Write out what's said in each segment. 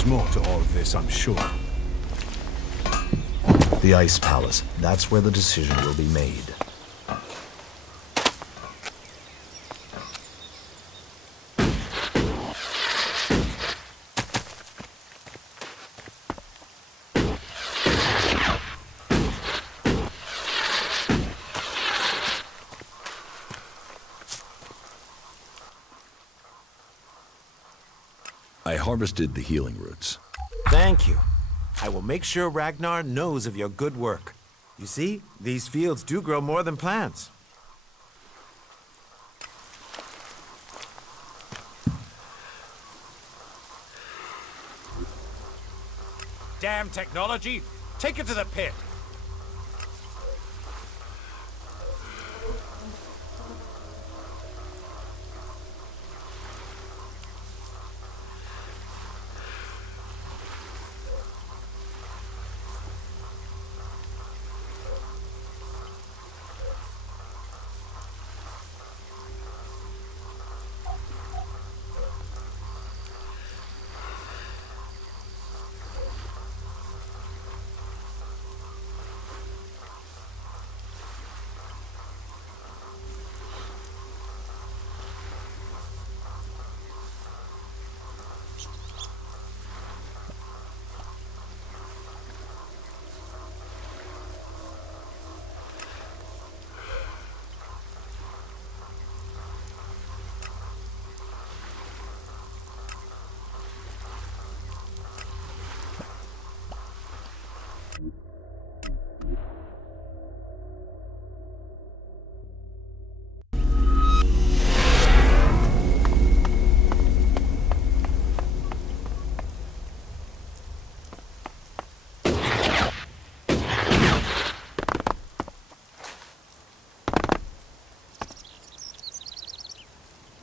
There's more to all of this, I'm sure. The Ice Palace. That's where the decision will be made. I harvested the healing roots. Thank you. I will make sure Ragnar knows of your good work. You see, these fields do grow more than plants. Damn technology! Take it to the pit!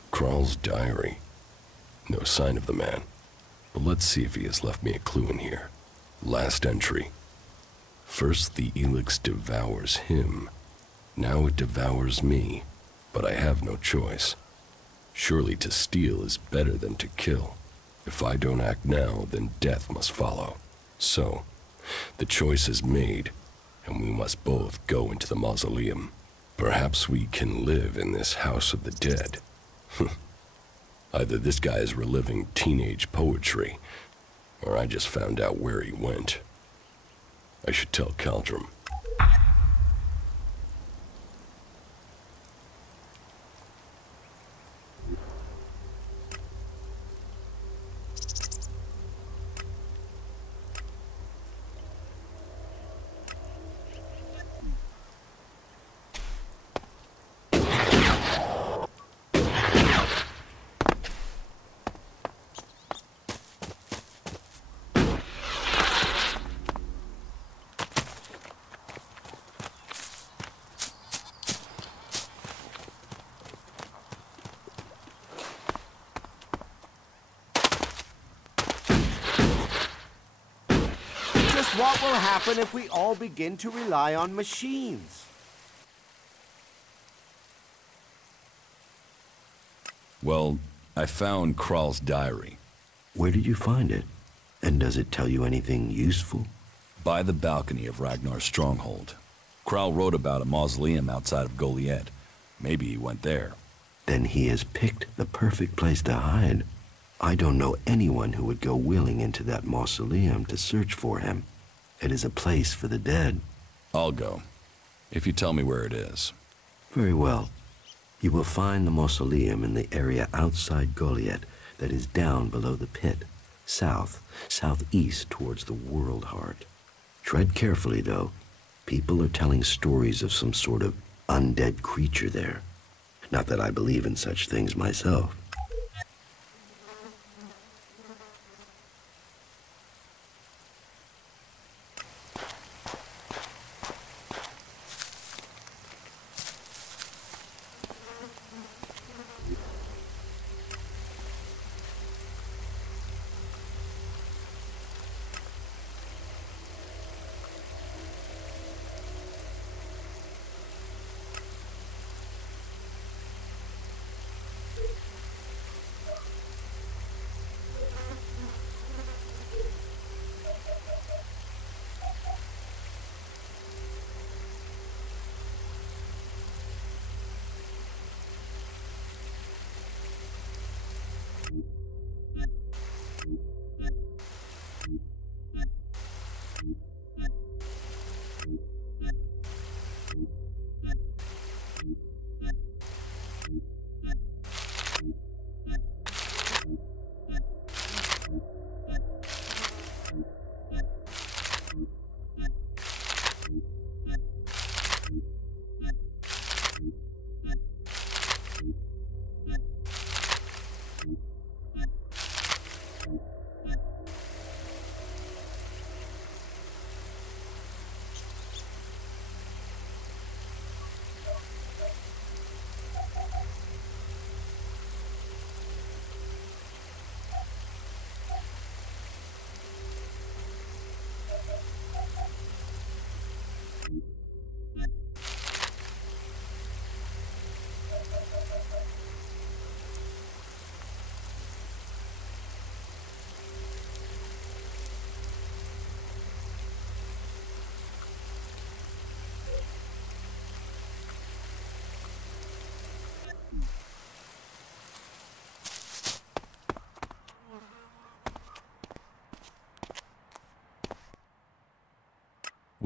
Kral's diary. No sign of the man. But let's see if he has left me a clue in here. Last entry. First the ELEX devours him. Now it devours me. But I have no choice. Surely to steal is better than to kill. If I don't act now, then death must follow. So, the choice is made, and we must both go into the mausoleum. Perhaps we can live in this house of the dead. Either this guy is reliving teenage poetry, or I just found out where he went. I should tell Caldrum. What will happen if we all begin to rely on machines? Well, I found Kral's diary. Where did you find it? And does it tell you anything useful? By the balcony of Ragnar's stronghold. Kral wrote about a mausoleum outside of Goliet. Maybe he went there. Then he has picked the perfect place to hide. I don't know anyone who would go willing into that mausoleum to search for him. It is a place for the dead. I'll go, if you tell me where it is. Very well. You will find the mausoleum in the area outside Goliet that is down below the pit, southeast towards the World Heart. Tread carefully, though. People are telling stories of some sort of undead creature there. Not that I believe in such things myself.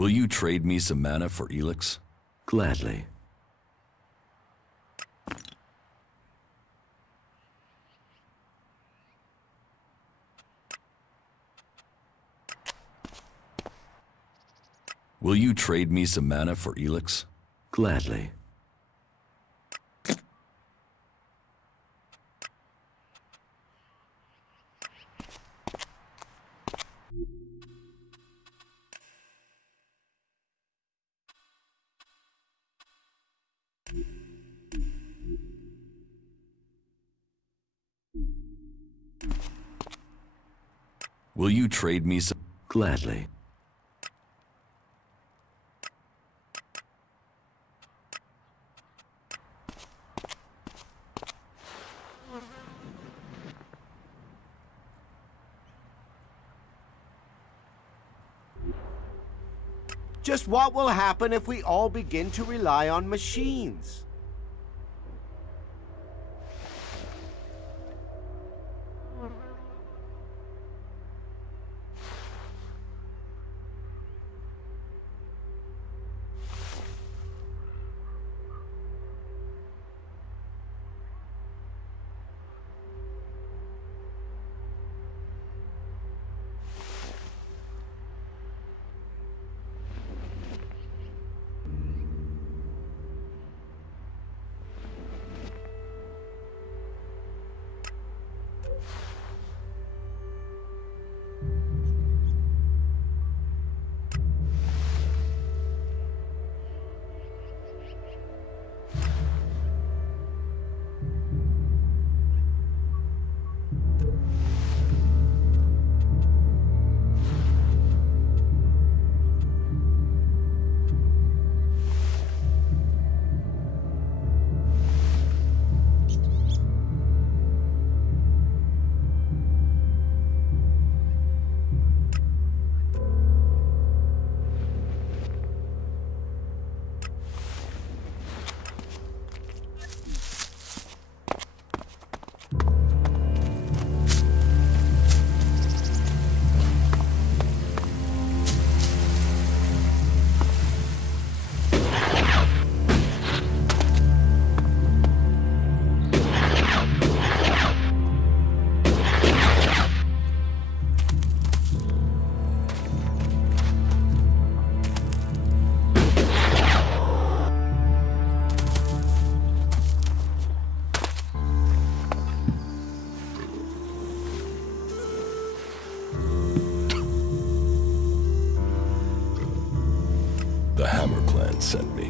Will you trade me some mana for ELEX? Gladly. Will you trade me some mana for ELEX? Gladly. Will you trade me some... Gladly. Just what will happen if we all begin to rely on machines? The Hammer Clan sent me.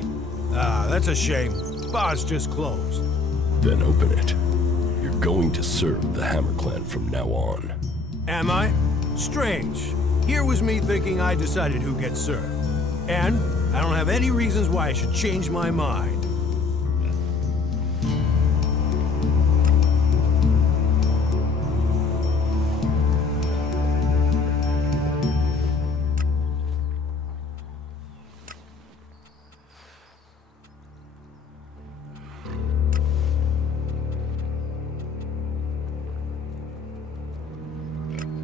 Ah, that's a shame. Bar's just closed. Then open it. You're going to serve the Hammer Clan from now on. Am I? Strange. Here was me thinking I decided who gets served. And I don't have any reasons why I should change my mind.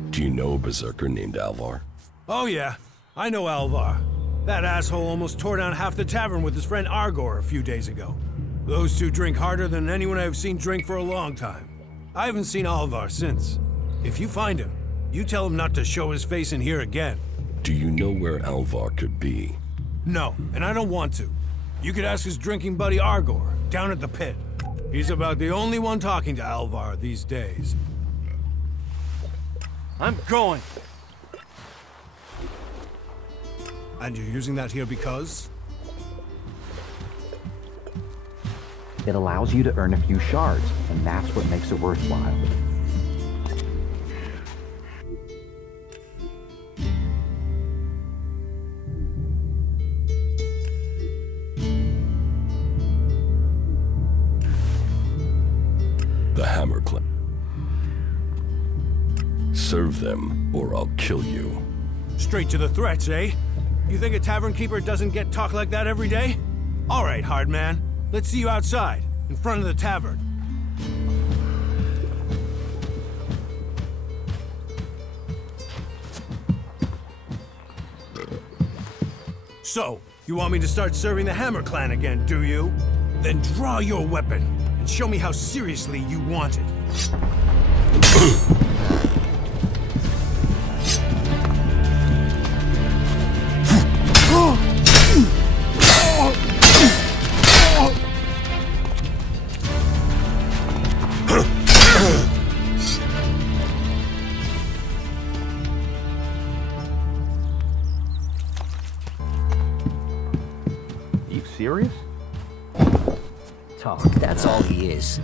Do you know a berserker named Alvar? Oh yeah, I know Alvar. That asshole almost tore down half the tavern with his friend Argor a few days ago. Those two drink harder than anyone I've seen drink for a long time. I haven't seen Alvar since. If you find him, you tell him not to show his face in here again. Do you know where Alvar could be? No, and I don't want to. You could ask his drinking buddy Argor, down at the pit. He's about the only one talking to Alvar these days. I'm going. And you're using that here because? It allows you to earn a few shards, and that's what makes it worthwhile. The Hammer Clan. Serve them, or I'll kill you. Straight to the threats, eh? You think a tavern keeper doesn't get talk like that every day? All right, hard man. Let's see you outside, in front of the tavern. So, you want me to start serving the Hammer Clan again, do you? Then draw your weapon and show me how seriously you want it. Serious? Talk. That's all he is.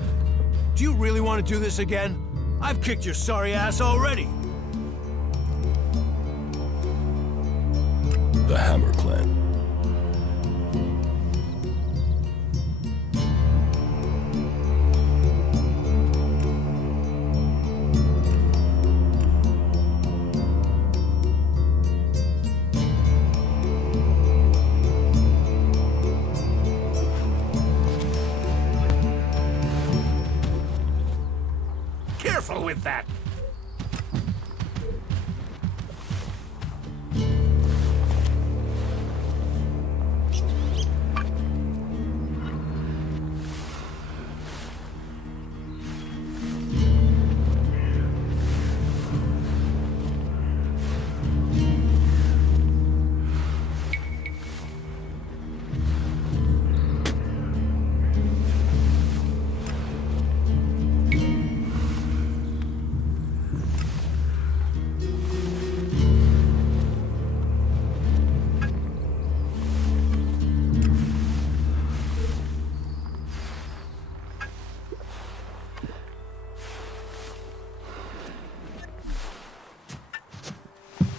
Do you really want to do this again? I've kicked your sorry ass already. The Hammer Clan. Careful with that!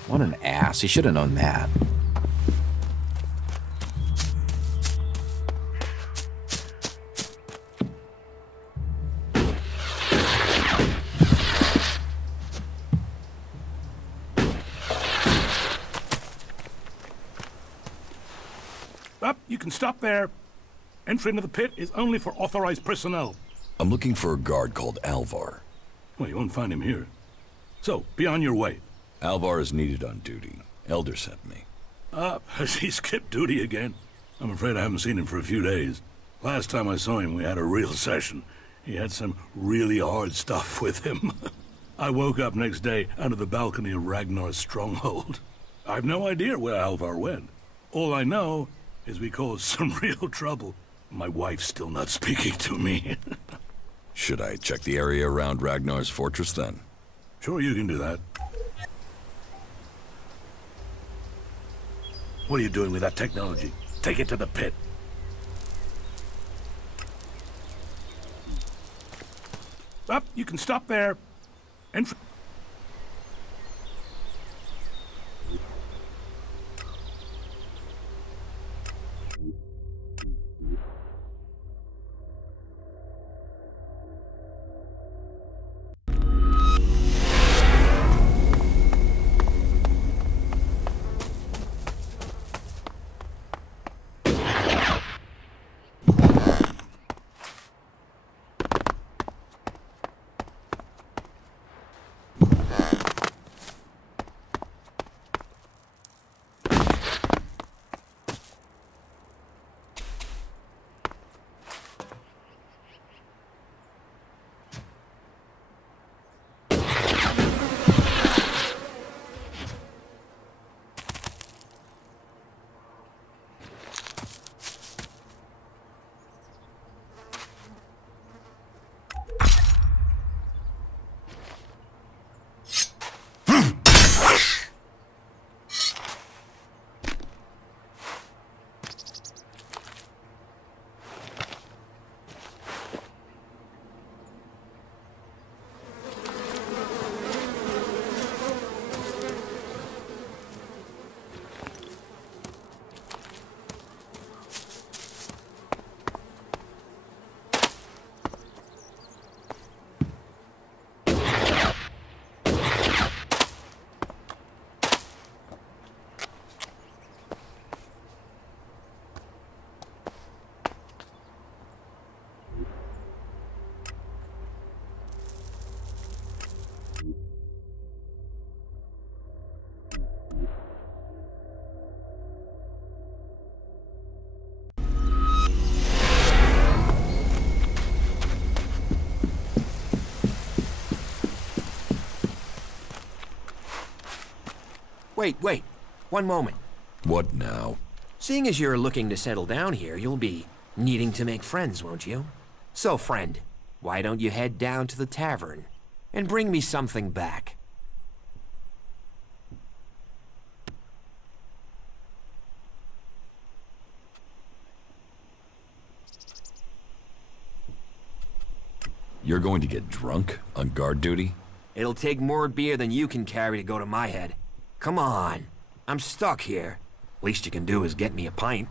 What an ass. He should have known that. Up, you can stop there. Entry into the pit is only for authorized personnel. I'm looking for a guard called Alvar. Well, you won't find him here. So, be on your way. Alvar is needed on duty. Elder sent me. Has he skipped duty again? I'm afraid I haven't seen him for a few days. Last time I saw him, we had a real session. He had some really hard stuff with him. I woke up next day under the balcony of Ragnar's stronghold. I've no idea where Alvar went. All I know is we caused some real trouble. My wife's still not speaking to me. Should I check the area around Ragnar's fortress then? Sure, you can do that. What are you doing with that technology? Take it to the pit. Up, you can stop there. Entry. Wait. One moment. What now? Seeing as you're looking to settle down here, you'll be needing to make friends, won't you? So, friend, why don't you head down to the tavern and bring me something back? You're going to get drunk on guard duty? It'll take more beer than you can carry to go to my head. Come on. I'm stuck here. Least you can do is get me a pint.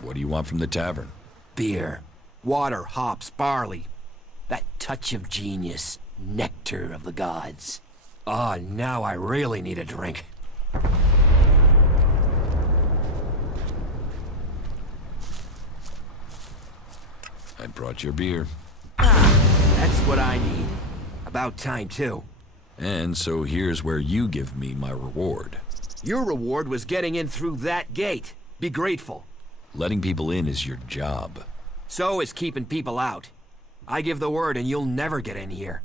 What do you want from the tavern? Beer. Water, hops, barley. That touch of genius. Nectar of the gods. Ah, now I really need a drink. I brought your beer. That's what I need. About time, too. And so here's where you give me my reward. Your reward was getting in through that gate. Be grateful. Letting people in is your job. So is keeping people out. I give the word and you'll never get in here.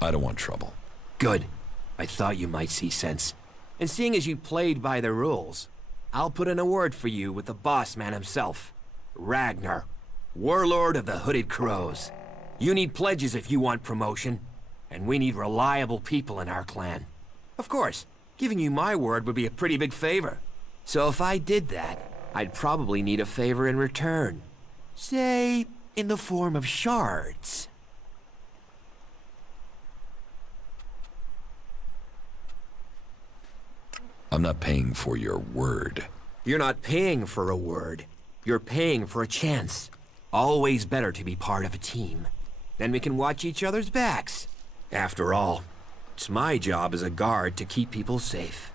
I don't want trouble. Good. I thought you might see sense. And seeing as you played by the rules, I'll put in a word for you with the boss man himself. Ragnar, warlord of the Hooded Crows. You need pledges if you want promotion, and we need reliable people in our clan. Of course, giving you my word would be a pretty big favor. So if I did that, I'd probably need a favor in return. Say, in the form of shards. I'm not paying for your word. You're not paying for a word. You're paying for a chance. Always better to be part of a team. Then we can watch each other's backs. After all, it's my job as a guard to keep people safe.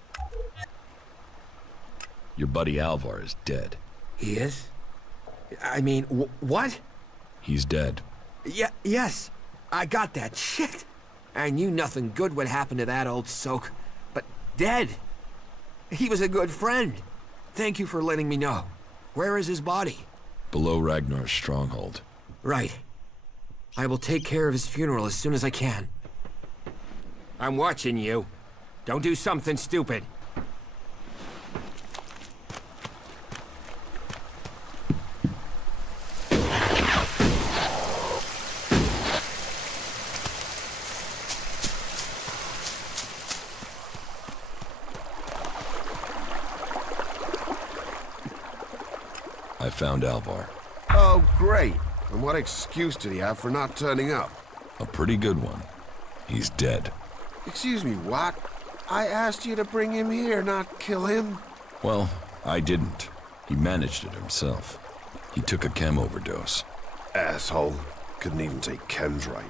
Your buddy Alvar is dead. He is? I mean, what? He's dead. Yes. I got that. Shit. I knew nothing good would happen to that old soak. But dead. He was a good friend. Thank you for letting me know. Where is his body? Below Ragnar's stronghold. Right. I will take care of his funeral as soon as I can. I'm watching you. Don't do something stupid. I found Alvar. Oh, great. And what excuse did he have for not turning up? A pretty good one. He's dead. Excuse me, what? I asked you to bring him here, not kill him. Well, I didn't. He managed it himself. He took a chem overdose. Asshole. Couldn't even take chems right.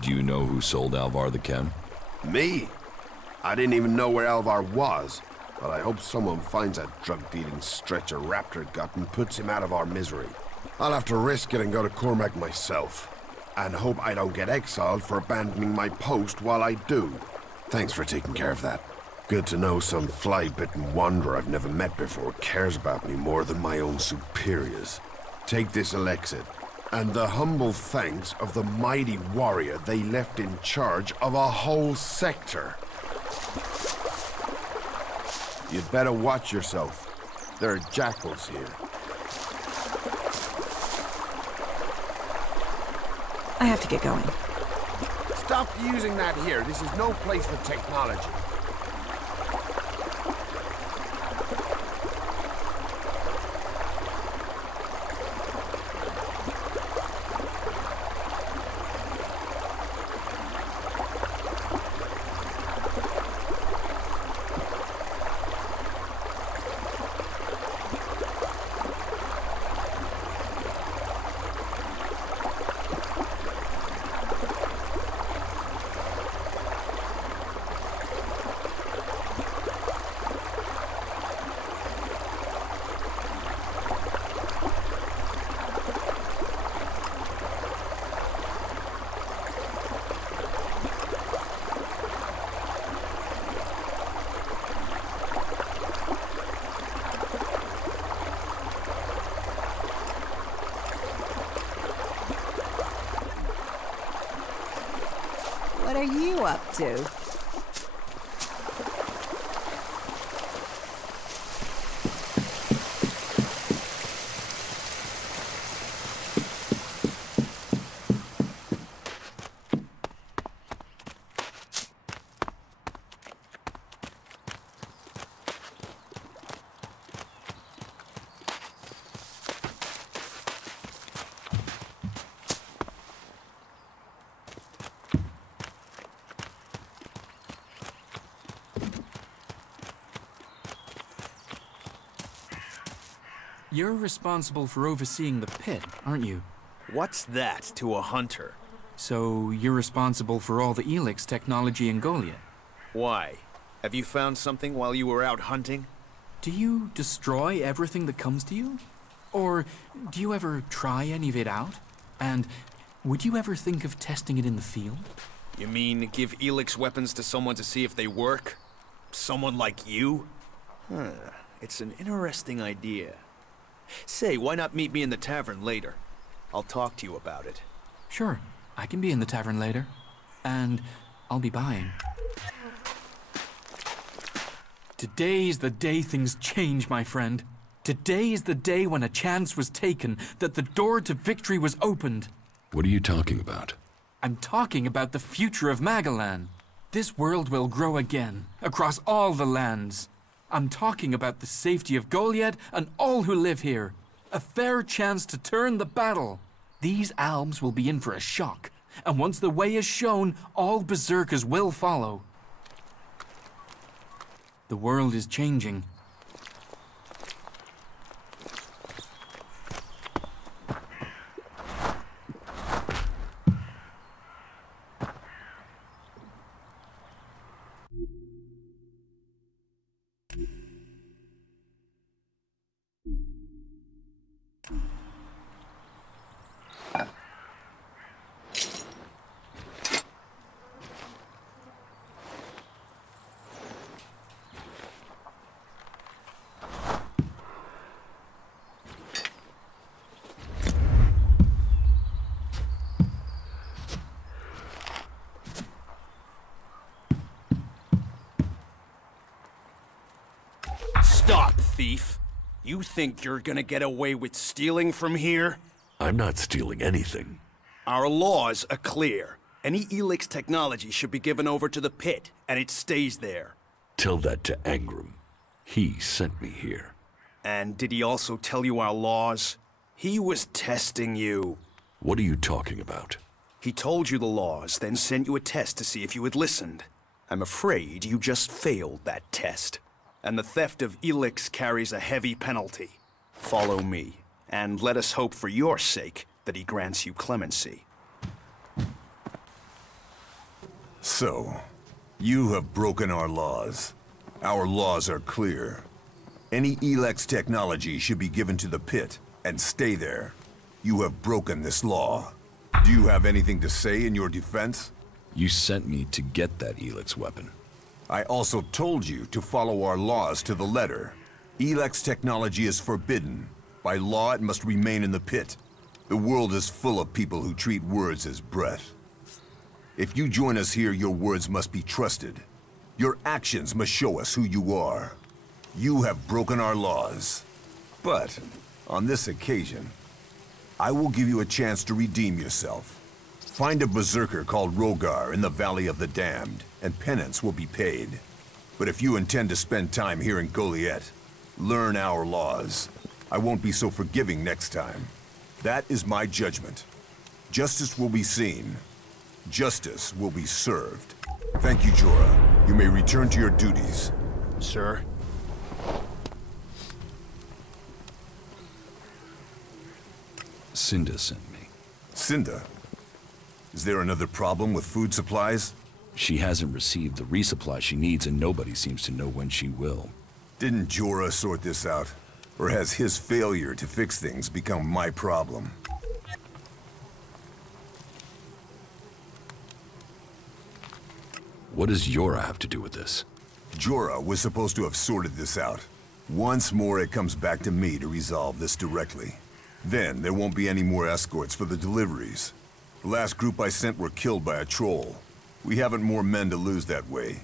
Do you know who sold Alvar the chem? Me? I didn't even know where Alvar was, but I hope someone finds that drug-dealing stretcher Raptor got and puts him out of our misery. I'll have to risk it and go to Cormac myself, and hope I don't get exiled for abandoning my post while I do. Thanks for taking care of that. Good to know some fly-bitten wanderer I've never met before cares about me more than my own superiors. Take this ELEX, and the humble thanks of the mighty warrior they left in charge of a whole sector. You'd better watch yourself. There are jackals here. I have to get going. Stop using that here. This is no place for technology. What are you up to? You're responsible for overseeing the pit, aren't you? What's that to a hunter? So you're responsible for all the ELEX technology in Goliet? Why? Have you found something while you were out hunting? Do you destroy everything that comes to you? Or do you ever try any of it out? And would you ever think of testing it in the field? You mean give ELEX weapons to someone to see if they work? Someone like you? It's an interesting idea. Say, why not meet me in the tavern later? I'll talk to you about it. Sure, I can be in the tavern later. And I'll be buying. Today's the day things change, my friend. Today is the day when a chance was taken, that the door to victory was opened. What are you talking about? I'm talking about the future of Magalan. This world will grow again, across all the lands. I'm talking about the safety of Goliet and all who live here. A fair chance to turn the battle. These alms will be in for a shock, and once the way is shown, all berserkers will follow. The world is changing. Stop, thief! You think you're gonna get away with stealing from here? I'm not stealing anything. Our laws are clear. Any ELEX technology should be given over to the pit, and it stays there. Tell that to Angram. He sent me here. And did he also tell you our laws? He was testing you. What are you talking about? He told you the laws, then sent you a test to see if you had listened. I'm afraid you just failed that test. And the theft of ELEX carries a heavy penalty. Follow me, and let us hope for your sake that he grants you clemency. So, you have broken our laws. Our laws are clear. Any ELEX technology should be given to the pit and stay there. You have broken this law. Do you have anything to say in your defense? You sent me to get that ELEX weapon. I also told you to follow our laws to the letter. ELEX technology is forbidden. By law, it must remain in the pit. The world is full of people who treat words as breath. If you join us here, your words must be trusted. Your actions must show us who you are. You have broken our laws. But, on this occasion, I will give you a chance to redeem yourself. Find a berserker called Rogar in the Valley of the Damned, and penance will be paid. But if you intend to spend time here in Goliet, learn our laws. I won't be so forgiving next time. That is my judgment. Justice will be seen. Justice will be served. Thank you, Jorah. You may return to your duties. Sir? Cinda sent me. Cinda? Is there another problem with food supplies? She hasn't received the resupply she needs, and nobody seems to know when she will. Didn't Jorah sort this out? Or has his failure to fix things become my problem? What does Jorah have to do with this? Jorah was supposed to have sorted this out. Once more, it comes back to me to resolve this directly. Then, there won't be any more escorts for the deliveries. The last group I sent were killed by a troll. We haven't more men to lose that way.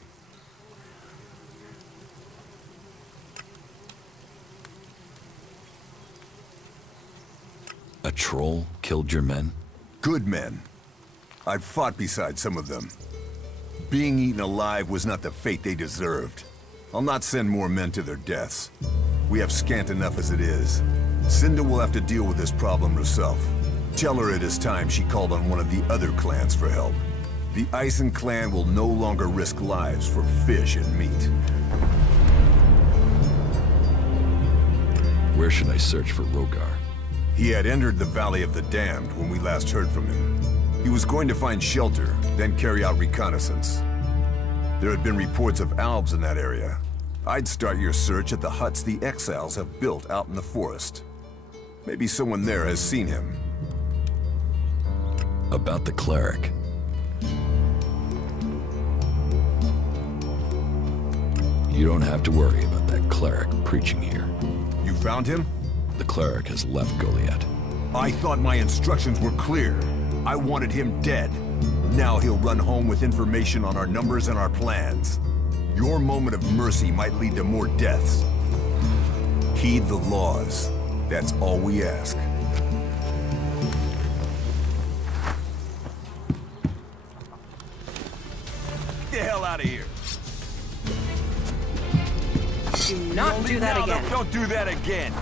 A troll killed your men? Good men. I've fought beside some of them. Being eaten alive was not the fate they deserved. I'll not send more men to their deaths. We have scant enough as it is. Cinda will have to deal with this problem herself. Tell her it is time she called on one of the other clans for help. The Ison clan will no longer risk lives for fish and meat. Where should I search for Rogar? He had entered the Valley of the Damned when we last heard from him. He was going to find shelter, then carry out reconnaissance. There had been reports of Alves in that area. I'd start your search at the huts the exiles have built out in the forest. Maybe someone there has seen him. About the cleric. You don't have to worry about that cleric preaching here. You found him? The cleric has left Goliet. I thought my instructions were clear. I wanted him dead. Now he'll run home with information on our numbers and our plans. Your moment of mercy might lead to more deaths. Heed the laws. That's all we ask. Get the hell out of here. Do not do that again. Don't do that again.